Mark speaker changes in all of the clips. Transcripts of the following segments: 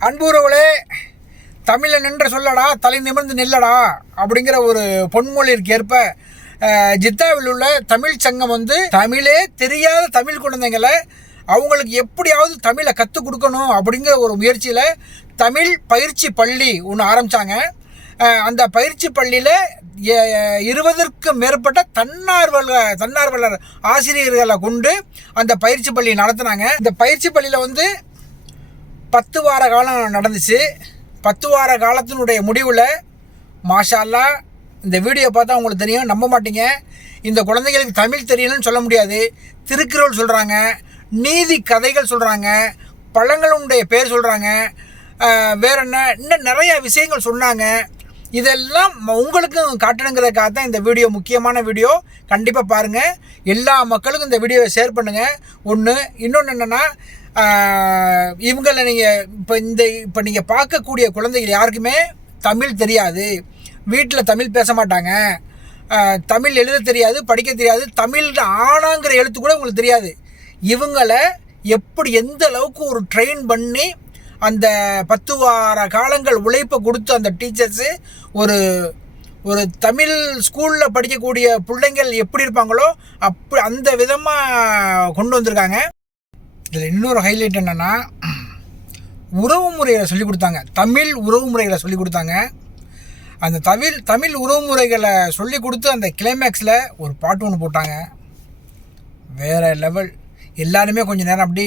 Speaker 1: அன்புறவுகளே தமிழை நின்று சொல்லடா தலை நிமிர்ந்து நில்லடா அப்படிங்கிற ஒரு பொன்மொழிற்கு ஏற்ப ஜித்தாவில் உள்ள தமிழ் சங்கம் வந்து தமிழே தெரியாத தமிழ் குழந்தைங்களை அவங்களுக்கு எப்படியாவது தமிழை கற்றுக் கொடுக்கணும் அப்படிங்கிற ஒரு முயற்சியில் தமிழ் பயிற்சி பள்ளி ஒன்று ஆரம்பித்தாங்க அந்த பயிற்சி பள்ளியில் இருபதற்கும் மேற்பட்ட தன்னார்வலர் தன்னார்வலர் ஆசிரியர்களை கொண்டு அந்த பயிற்சி பள்ளி நடத்தினாங்க. இந்த பயிற்சி பள்ளியில் வந்து பத்து வார காலம் நடந்துச்சு. பத்து வார காலத்தினுடைய முடிவில் மாஷால்லா இந்த வீடியோ பார்த்தா உங்களுக்கு தெரியும் நம்ப மாட்டீங்க. இந்த குழந்தைகளுக்கு தமிழ் தெரியலன்னு சொல்ல முடியாது. திருக்குறள் சொல்கிறாங்க நீதி கதைகள் சொல்கிறாங்க பழங்களுடைய பேர் சொல்கிறாங்க வேற என்ன இன்னும் நிறைய விஷயங்கள் சொன்னாங்க. இதெல்லாம் ம- உங்களுக்கும் காட்டணுங்கிறதுக்காக தான் இந்த வீடியோ முக்கியமான வீடியோ. கண்டிப்பாக பாருங்கள் எல்லா மக்களுக்கும் இந்த வீடியோவை ஷேர் பண்ணுங்கள் ஒன்று இன்னொன்று என்னென்னா இவங்களை நீங்கள் இப்போ இந்த இப்போ நீங்கள் பார்க்கக்கூடிய குழந்தைகள் யாருக்குமே தமிழ் தெரியாது. வீட்டில் தமிழ் பேச மாட்டாங்க. தமிழ் எழுத தெரியாது படிக்க தெரியாது தமிழ் ஆனாங்கிற எழுத்து கூட உங்களுக்கு தெரியாது. இவங்களை எப்படி எந்த அளவுக்கு ஒரு ட்ரெயின் பண்ணி அந்த பத்து வார காலங்கள் உழைப்பை கொடுத்து அந்த டீச்சர்ஸு ஒரு ஒரு தமிழ் ஸ்கூலில் படிக்கக்கூடிய பிள்ளைங்கள் எப்படி இருப்பாங்களோ அப்படி அந்த விதமாக கொண்டு வந்திருக்காங்க. இதில் இன்னொரு ஹைலைட் என்னென்னா உறவு முறைகளை சொல்லிக் கொடுத்தாங்க. தமிழ் உறவு முறைகளை சொல்லிக் கொடுத்தாங்க. அந்த தமிழ் தமிழ் உறவு முறைகளை சொல்லி கொடுத்து அந்த கிளைமேக்ஸில் ஒரு பாட்டு ஒன்று போட்டாங்க. வேறு லெவல் எல்லாருமே கொஞ்சம் நேரம் அப்படி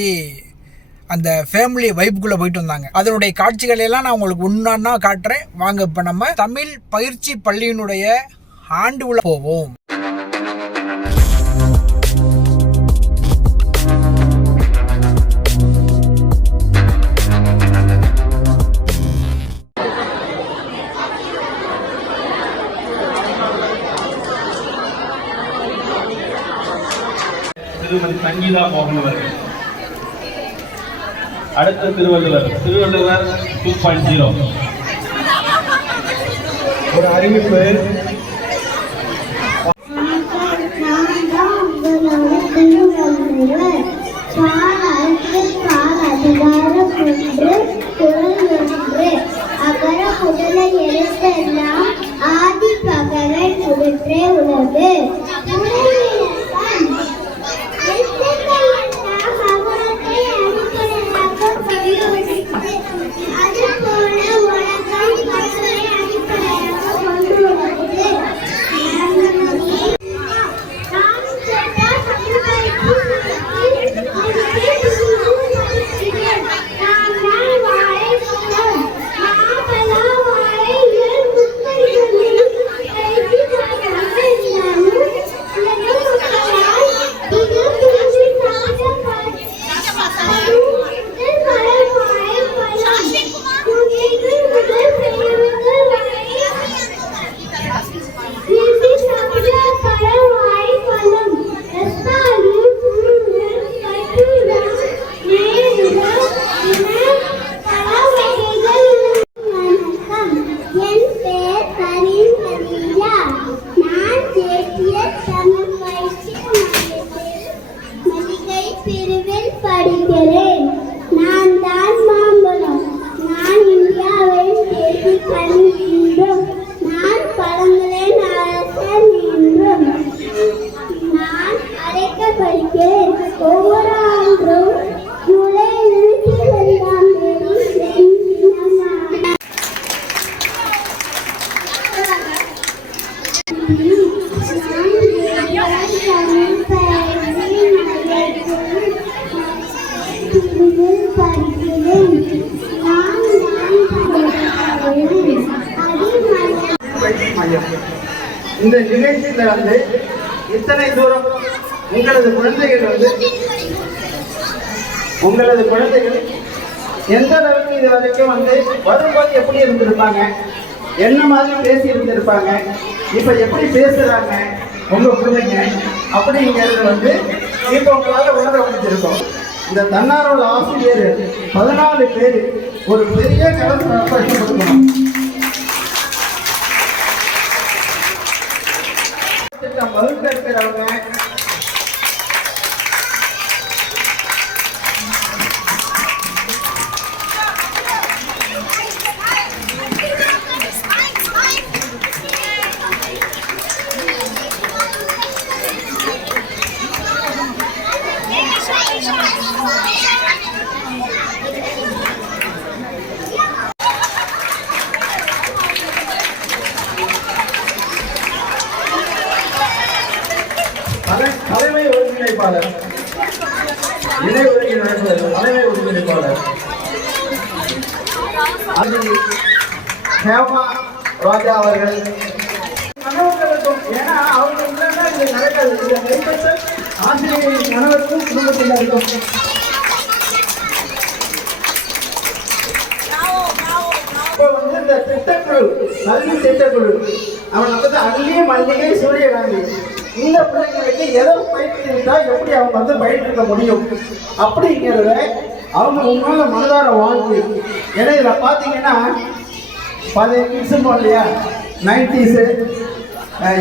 Speaker 1: அந்த ஃபேமிலி வைப்புக்குள்ளே போயிட்டு வந்தாங்க. அதனுடைய காட்சிகளையெல்லாம் நான் உங்களுக்கு ஒன்றான்னா காட்டுறேன். வாங்க இப்போ நம்ம தமிழ் பயிற்சி பள்ளியினுடைய ஆண்டு விழா போவோம்.
Speaker 2: திருமதி சங்கீதா மோகன் அவர்கள் அடுத்த Thiruvalluvar Thiruvalluvar two point zero
Speaker 3: ஒரு அறிவிப்பு
Speaker 4: ஆதி பகவன் முதற்றே உலகு பயிற்சி
Speaker 3: இந்த நிகழ்ச்சியில வந்து இத்தனை தூரம் உங்களது குழந்தைகள் வந்து உங்களது குழந்தைகள் எந்த அளவுக்கு இது வரைக்கும் வந்து வரும்போது எப்படி இருந்திருப்பாங்க? என்ன மாதிரி பேசி இருந்திருப்பாங்க? இப்ப எப்படி பேசுறாங்க? உங்க பிள்ளைங்க அப்படிங்கிறது வந்து இப்ப உங்களால் உணர முடிஞ்சிருக்கும். இந்த தன்னார்வல ஆசிரியர் பதினாலு பேர் ஒரு பெரிய கலந்து கொடுக்கணும். ஒருங்கிணைப்பாளர். இணை ஒருங்கிணைப்பாளர் தலைமை ஒருங்கிணைப்பாளர். அது ஹேமா ராஜா அவர்கள். கணவர்களுக்கும் ஏன்னா அவங்க இல்லைன்னா இது நடக்காது. ஆசிரியரின் கணவருக்கும் குடும்பத்தினருக்கும் வந்து இந்த திட்டக்குழு கல்வி திட்டக்குழு. அவன் வந்து அள்ளி மல்லிகை சூரியகாந்தி. இந்த பிள்ளைங்களுக்கு எதை பயிற்றுவித்தா எப்படி அவங்க வந்து பயிற்றுக்க முடியும்? அப்படிங்கிறத அவங்க உங்களால் மனதார வாழ்வு ஏன்னா இதில் பார்த்தீங்கன்னா பழைய கிட்ஸும் இல்லையா? நைன்டிஸு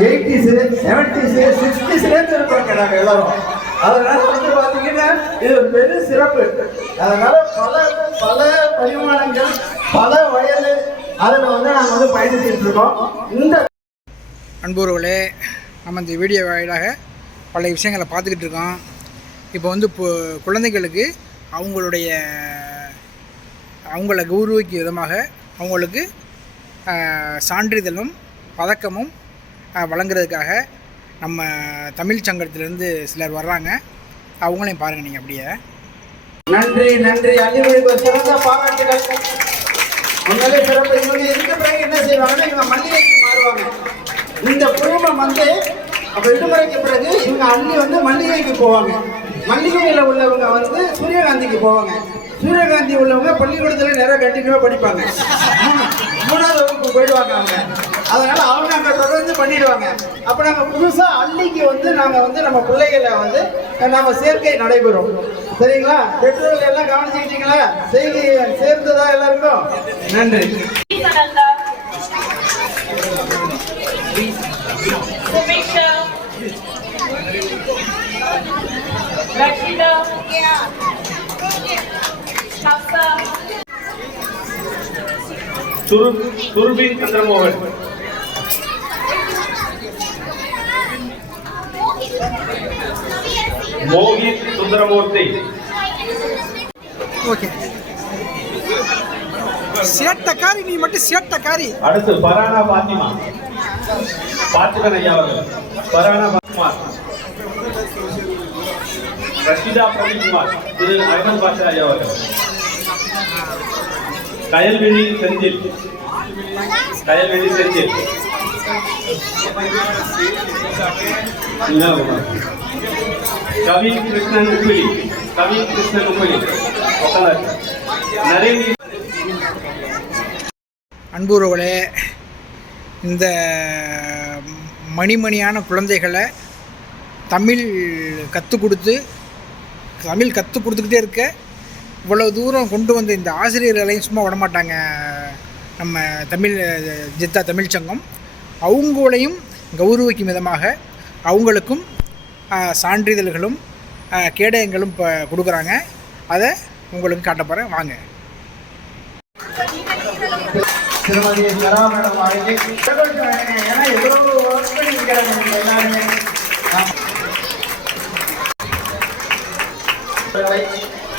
Speaker 3: எயிட்டிஸு செவன்டிஸு சிக்ஸ்டிஸ்லேருந்து இருப்பாங்க நாங்கள் எல்லாரும். அதனால வந்து பார்த்தீங்கன்னா இது பெரும் சிறப்பு. அதனால பல பல பரிமாணங்கள் பல வயது அதில் வந்து நாங்கள் வந்து பயணிச்சுட்டு இருக்கோம். இந்த
Speaker 1: அன்பூர்களே நம்ம இந்த வீடியோ வாயிலாக பல விஷயங்களை பார்த்துக்கிட்டு இருக்கோம். இப்போ வந்து இப்போ குழந்தைகளுக்கு அவங்களுடைய அவங்கள கௌரவிக்கும் விதமாக அவங்களுக்கு சான்றிதழும் பதக்கமும் வழங்குறதுக்காக நம்ம தமிழ் சங்கத்திலேருந்து சிலர் வர்றாங்க. அவங்களையும் பாருங்கள் நீங்கள் அப்படியே.
Speaker 3: நன்றி நன்றி. சிறந்த பாராட்டுகள். உண்மையிலே சிறப்பு. இவங்க பிறகு என்ன செய்வாங்கன்னா இவங்க மல்லிகைக்கு மாறுவாங்க. இந்த குடும்பம் வந்து விடுமுறைக்கு பிறகு இவங்க அள்ளி வந்து மல்லிகைக்கு போவாங்க. மல்லிகையில் உள்ளவங்க வந்து சூரியகாந்திக்கு போவாங்க. சூரியகாந்தி உள்ளவங்க பள்ளிக்கூடத்தில் நிறைய கண்டினியூவாக படிப்பாங்க. மூணாவது வகுப்பு போயிடுவாங்க அவங்க. அதனால அவங்க அங்கே தொடர்ந்து பண்ணிடுவாங்க. அப்போ நாங்கள் புதுசாக அள்ளிக்கு வந்து நாங்கள் வந்து நம்ம பிள்ளைகளை வந்து நம்ம சேர்க்கை நடைபெறும். சரிங்களா? பெற்றோர்கள் எல்லாம் கவனிச்சுக்கிட்டீங்களா? செய்தி சேர்ந்ததா எல்லாருக்கும்? நன்றி.
Speaker 5: Sumisha. Rashida. Hafsa.
Speaker 2: துரு துர்பின் சந்திரமோகன் மோகித் சுந்தரமூர்த்தி
Speaker 1: ஓகே சேட்டக்காரி நீ மட்டும் சேட்டக்காரி
Speaker 2: அடுத்து பரானா பாத்திமா பார்த்திபன் ஐயா அவர்கள் பரானா பாத்திமா ரஷிதா பிரவீன்குமார் திரு அகமது பாஷா ஐயா அவர்கள் கயல்விழி செந்தில் கயல்விழி செந்தில் இல்லாம. கவி கிருஷ்ணன் உப்பிலி கவி கிருஷ்ணன் உப்பிலி ஒக்கலர் நரேந்திர
Speaker 1: அன்புறவுகளே இந்த மணிமணியான குழந்தைகளை தமிழ் கற்றுக் கொடுத்து தமிழ் கற்றுக் கொடுத்துக்கிட்டே இருக்க இவ்வளோ தூரம் கொண்டு வந்த இந்த ஆசிரியர்களையும் சும்மா விடமாட்டாங்க நம்ம தமிழ் ஜித்தா தமிழ்ச்சங்கம் அவங்களையும் கௌரவிக்கும் விதமாக அவங்களுக்கும் சான்றிதழ்களும் கேடயங்களும் இப்போ கொடுக்குறாங்க. அதை உங்களுக்கு காட்ட போகிறேன் வாங்க.
Speaker 3: திருமதி சரா மேடம் ஆகி ஏன்னா எவ்வளவு ஒர்க் பண்ணிக்கிறாங்க எல்லாருமே.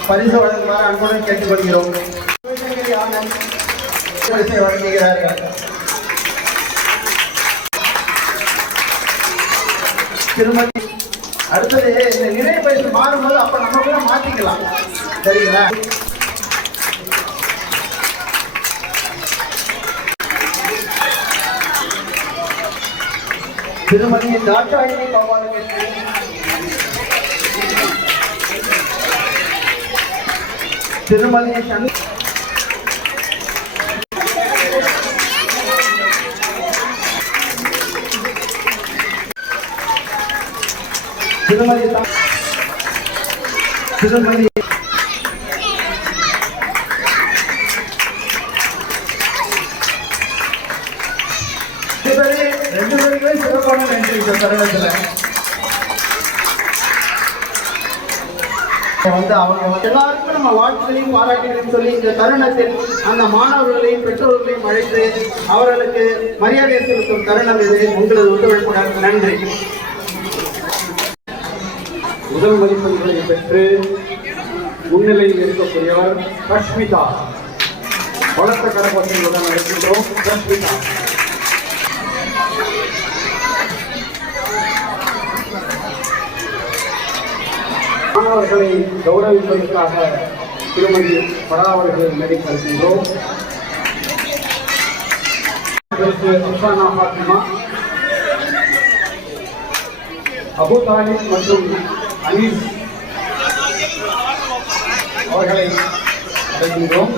Speaker 3: பரிசு வழங்குமாறு அன்புடன் கேட்டுக்கொள்கிறோம். பரிசை வழங்குகிறார்கள். திருமதி அடுத்தது இந்த நிறைய பரிசு மாறும்போது அப்ப நம்ம கூட மாத்திக்கலாம். சரிங்களா? திருமதி தாட்சாயினி கோபாலகிருஷ்ணன் திருமதி சங் திருமதி அவங்க எல்லாருக்கும் நம்ம வாழ்த்துகளையும் பாராட்டுகளையும் சொல்லி இந்த தருணத்தில் அந்த மாணவர்களையும் பெற்றோர்களையும் அழைத்து அவர்களுக்கு மரியாதை செலுத்தும் தருணம் இது. உங்களது ஒத்துழைப்புடன் நன்றி.
Speaker 6: முதல் மதிப்பெண்களை பெற்று முன்னிலையில் இருக்கக்கூடியவர் ரஷ்மிதா. பலத்த கரபசங்களுடன் அழைக்கின்றோம் ரஷ்மிதா. மாணவர்களை கௌரவிப்பதற்காக திருமதி பரா அவர்கள் நடித்திருக்கின்றோம் அப்சானா பாத்திமா அபு தாலிப் மற்றும் அனீஸ் அவர்களை அடைகின்றோம்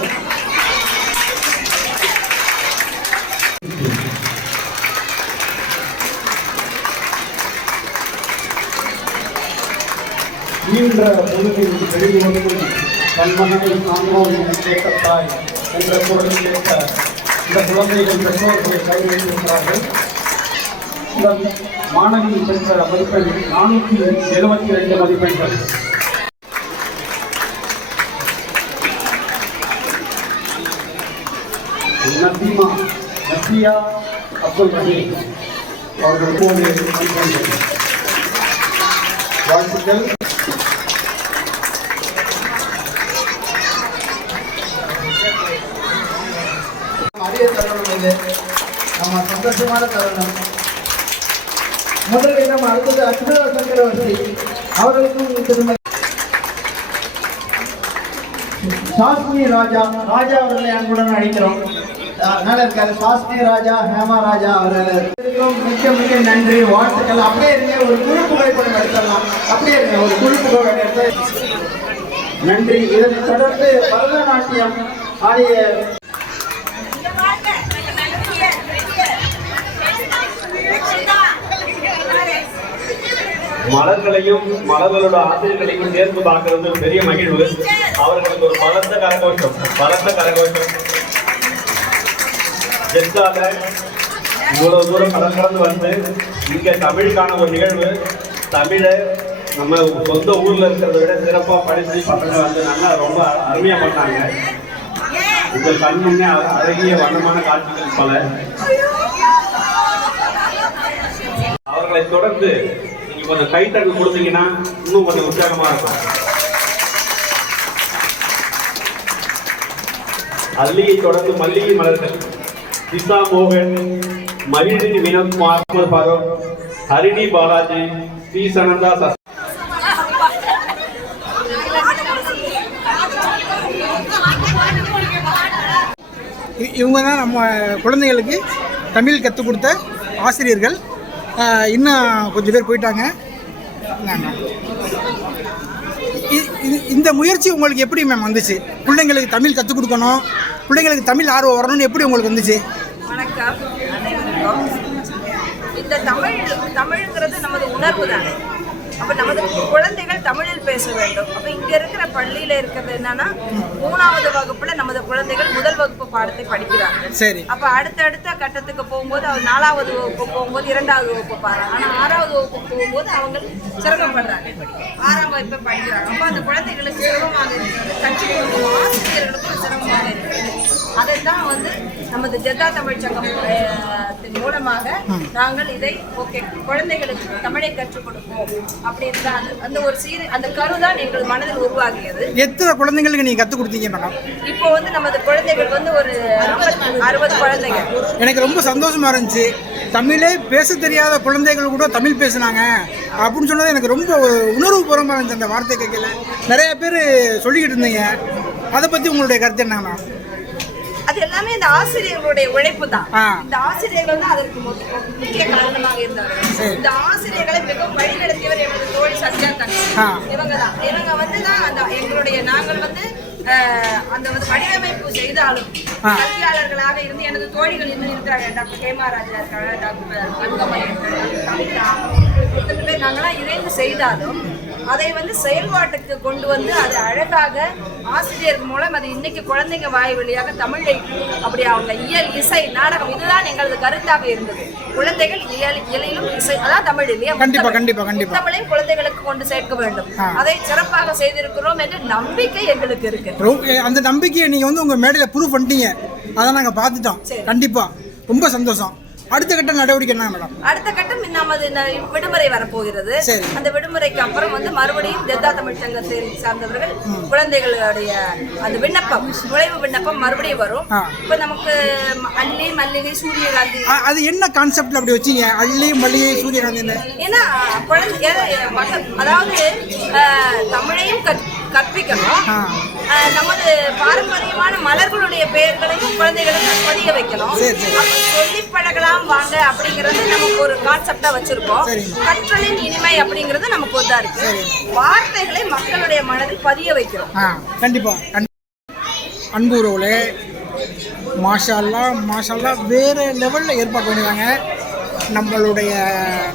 Speaker 6: அழைக்கின்றோம் ஈன்ற பொழுதில் ஒன்றும் தன் மகனை காண்போம் என கேட்ட தாய் என்ற குரல் கேட்ட இந்த குழந்தைகள் பெற்றோர்களை கைவிட்டிருக்கிறார்கள். இந்த மாணவி பெற்ற மதிப்பெண் நானூற்றி எழுபத்தி ரெண்டு மதிப்பெண்கள். நசீமா நசியா அப்துல் ரஹீம் அவர்கள் போது வாழ்த்துக்கள்.
Speaker 3: அரிய தருணம் இது நம்ம சந்தோஷமான தருணம் முதலில் நம்ம அடுத்தது அச்சுதா சக்கரவர்த்தி அவர்களுக்கும் திருமதி சாஸ்மி ராஜா ராஜா அவர்களை அன்புடன் அழைக்கிறோம் அஹ் மேல இருக்காரு சாஸ்மி ராஜா ஹேமா ராஜா அவர்கள் இருக்கிறோம். மிக மிக்க நன்றி. வாழ்த்துக்கள். அப்படியே இருங்க. ஒரு குழு புகைப்படம் எடுத்துடலாம் அப்படியே இருங்க. ஒரு குழு புகைப்படம் எடுத்து நன்றி. இதனைத் தொடர்ந்து பரதநாட்டியம் ஆடிய
Speaker 2: மலர்களையும் மலர்களோட ஆசிரியர்களையும் சேர்ந்து பார்க்கறது பெரிய மகிழ்வு. அவர்களுக்கு ஒரு பலத்த கரகோஷம். பலத்த கரகோஷம். ஜெத்தால இவ்வளவு தூரம் கடல் கடந்து வந்து இங்க தமிழுக்கான ஒரு நிகழ்வு. தமிழை நம்ம சொந்த ஊர்ல இருக்கிறத விட சிறப்பா படிச்சு பசங்க வந்து நல்லா ரொம்ப அருமையா பண்ணாங்க. உங்கள் கண் முன்னே அழகிய வண்ணமான காட்சிகள் பல. அவர்களை தொடர்ந்து நீங்க கொஞ்சம் கைத்தட்டு கொடுத்தீங்கன்னா இன்னும் கொஞ்சம் உற்சாகமா இருக்கும். அல்லியை தொடர்ந்து மல்லிகை மலர்கள். சிசா மோகன் மகிழினி வினோத்குமார் முகமது ஃபாரூக் ஹரிணி பாலாஜி ஸ்ரீ சனந்தா சஸ்
Speaker 1: இ- இவங்க தான் நம்ம குழந்தைகளுக்கு தமிழ் கற்றுக் கொடுத்த ஆசிரியர்கள். இன்னும் கொஞ்சம் பேர் போயிட்டாங்க. இ- இந்த முயற்சி உங்களுக்கு எப்படி மேம் வந்துச்சு? பிள்ளைங்களுக்கு தமிழ் கற்றுக் கொடுக்கணும். பிள்ளைங்களுக்கு தமிழ் ஆர்வம் வரணும்னு எப்படி உங்களுக்கு வந்துச்சு?
Speaker 7: வணக்கம். இந்த தமிழ் தமிழ்ங்கிறது நமது உணர்வு தானே அப்போ நமது குழந்தைகள் தமிழில் பேச வேண்டும். அப்போ இங்கே இருக்கிற பள்ளியில் இருக்கிறது என்னன்னா மூணாவது வகுப்புல நமது குழந்தைகள் முதல் வகுப்பு பாடத்தை படிக்கிறார்கள்
Speaker 1: சரி.
Speaker 7: அப்போ அடுத்தடுத்த கட்டத்துக்கு போகும்போது அவர் நாலாவது வகுப்பு போகும்போது இரண்டாவது வகுப்பு பாடுறாங்க. ஆனால் ஆறாவது வகுப்பு போகும்போது அவங்க சிரமப்படுறாங்க. ஆறாம் வகுப்பு படிக்கிறாங்க. அப்போ அந்த குழந்தைகளுக்கு சிரமமாக இருக்கிறது. கற்றுக் கொடுக்கும் ஆசிரியர்களுக்கும் சிரமமாக இருக்கிறது. அதைத்தான் வந்து நமது ஜெதா தமிழ் சங்கம் தின் மூலமாக நாங்கள் இதை ஓகே குழந்தைகளுக்கு தமிழை கற்றுக் கொடுப்போம். அப்படின்னு தான் அந்த- ஒரு சீர் அந்த கருதான் எங்கள் மனதில் உருவாகியது.
Speaker 1: எத்தனை குழந்தைங்களுக்கு நீங்கள் கற்றுக் கொடுத்தீங்க மேடம்?
Speaker 7: இப்போ வந்து நமது குழந்தைகள் வந்து ஒரு அறுபது குழந்தைகள்.
Speaker 1: எனக்கு ரொம்ப சந்தோஷமா இருந்துச்சு. தமிழே பேச தெரியாத குழந்தைகள் கூட தமிழ் பேசுனாங்க. அப்படின்னு சொன்னது எனக்கு ரொம்ப ஒரு உணர்வுபூர்வமாக இருந்துச்சு அந்த வார்த்தை கேட்கல. நிறைய பேர் சொல்லிக்கிட்டு இருந்தீங்க. அதை பற்றி உங்களுடைய கருத்து என்னங்கண்ணா?
Speaker 7: அது எல்லாமே இந்த ஆசிரியர்களுடைய உழைப்பு தான். இந்த ஆசிரியர்கள் தான் அதற்கு முக்கிய காரணமாக இருந்தார்கள். இந்த ஆசிரியர்களை மிகவும் வழிநடத்தியவர் எங்களது தோழி சத்யா தங்கி. இவங்க தான் இவங்க வந்து தான் அந்த எங்களுடைய நாங்கள் வந்து அந்த வந்து வடிவமைப்பு செய்தாலும். கல்வியாளர்களாக இருந்து எனது தோழிகள் இன்னும் இருக்கிறாங்க டாக்டர் ஹேமாராஜா இருக்காங்க டாக்டர் தங்கமணி இருக்காங்க பேர் நாங்களாம் இணைந்து செய்தாலும் அதை வந்து செயல்பாட்டுக்கு கொண்டு வந்து அது அழகாக ஆசிரியர் மூலம் அது இன்னைக்கு குழந்தைங்க வாய் வழியாக தமிழை அப்படி அவங்க இயல் இசை நாடகம் இதுதான் எங்களது கருத்தாக இருந்தது குழந்தைகள் இயல் இயலிலும் இசை அதான் தமிழ் இல்லையா
Speaker 1: கண்டிப்பா. கண்டிப்பா, கண்டிப்பா.
Speaker 7: முத்தமிழையும் குழந்தைகளுக்கு கொண்டு சேர்க்க வேண்டும். அதை சிறப்பாக செய்திருக்கிறோம் என்ற நம்பிக்கை எங்களுக்கு இருக்கு
Speaker 1: அந்த நம்பிக்கையை நீங்கள் வந்து உங்கள் மேடையில் ப்ரூவ் பண்ணிட்டீங்க அதை நாங்கள் பார்த்துட்டோம்
Speaker 7: சரி.
Speaker 1: கண்டிப்பாக ரொம்ப சந்தோஷம் அடுத்த கட்ட நடவடிக்கை என்ன மேடம்
Speaker 7: அடுத்த கட்டம் நமது விடுமுறை வரப்போகிறது. அந்த விடுமுறைக்கு அப்புறம் வந்து மறுபடியும் ஜெத்தா தமிழ் சங்கத்தை சார்ந்தவர்கள் குழந்தைகளுடைய அந்த விண்ணப்பம் நுழைவு விண்ணப்பம் மறுபடியும் வரும். இப்ப நமக்கு அள்ளி மல்லிகை சூரியகாந்தி.
Speaker 1: அது என்ன கான்செப்ட்ல அப்படி வச்சீங்க? அள்ளி மல்லிகை சூரியகாந்தி
Speaker 7: ஏன்னா குழந்தை அதாவது தமிழையும் கற்- கற்பிக்கணும். நமது பாரம்பரியமான மலர்களுடைய பெயர்களையும் குழந்தைகளுக்கு பதிய வைக்கணும். சொல்லி பழகலாம் வாங்க அப்படிங்கறது நமக்கு ஒரு கான்செப்டா வச்சிருக்கோம். கற்றலின் இனிமை அப்படிங்கிறது நமக்கு ஒத்தா இருக்கு. வார்த்தைகளை மக்களுடைய மனதில் பதிய வைக்கிறோம்.
Speaker 1: ஆ கண்டிப்பாக கண் அன்பு உறவுகளே மாஷால்லா மாஷால்லா வேறு லெவலில் ஏற்பாடு பண்ணிருக்காங்க. நம்மளுடைய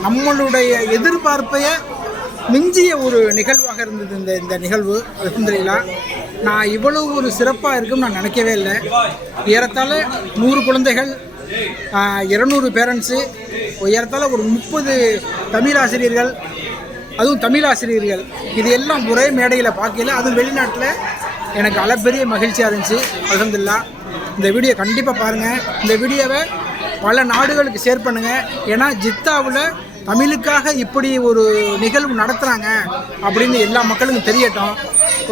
Speaker 1: நம்மளுடைய எதிர்பார்ப்பைய மிஞ்சிய ஒரு நிகழ்வாக இருந்தது இந்த இந்த நிகழ்வு அலமதுல்லா நான் இவ்வளவு ஒரு சிறப்பாக இருக்கும்னு நான் நினைக்கவே இல்லை. ஏறத்தாழ நூறு குழந்தைகள் இரநூறு பேரண்ட்ஸு உயரத்தால் ஒரு முப்பது தமிழ் ஆசிரியர்கள் அதுவும் தமிழ் ஆசிரியர்கள். இது எல்லாம் ஒரே மேடையில் பார்க்கல அதுவும் வெளிநாட்டில் எனக்கு அளப்பெரிய மகிழ்ச்சியாக இருந்துச்சு. அலமதுல்லா இந்த வீடியோ கண்டிப்பாக பாருங்கள் இந்த வீடியோவை பல நாடுகளுக்கு ஷேர் பண்ணுங்கள் ஏன்னா ஜித்தாவில் தமிழுக்காக இப்படி ஒரு நிகழ்வு நடத்துகிறாங்க அப்படின்னு எல்லா மக்களுக்கும் தெரியட்டும்.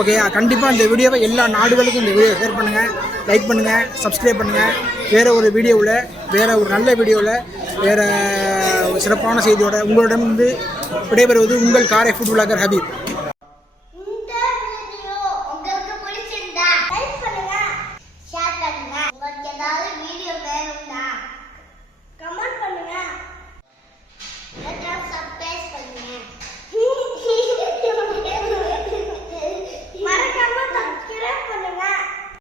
Speaker 1: ஓகே கண்டிப்பாக இந்த வீடியோவை எல்லா நாடுகளுக்கும் இந்த வீடியோ ஷேர் பண்ணுங்கள் லைக் பண்ணுங்கள் சப்ஸ்கிரைப் பண்ணுங்கள் வேறு ஒரு வீடியோவில் வேறு ஒரு நல்ல வீடியோவில் வேறு சிறப்பான செய்தியோட உங்களிடமிருந்து வந்து விடைபெறுவது உங்கள் காரை ஃபுட் விளாகர் ஹபீப்.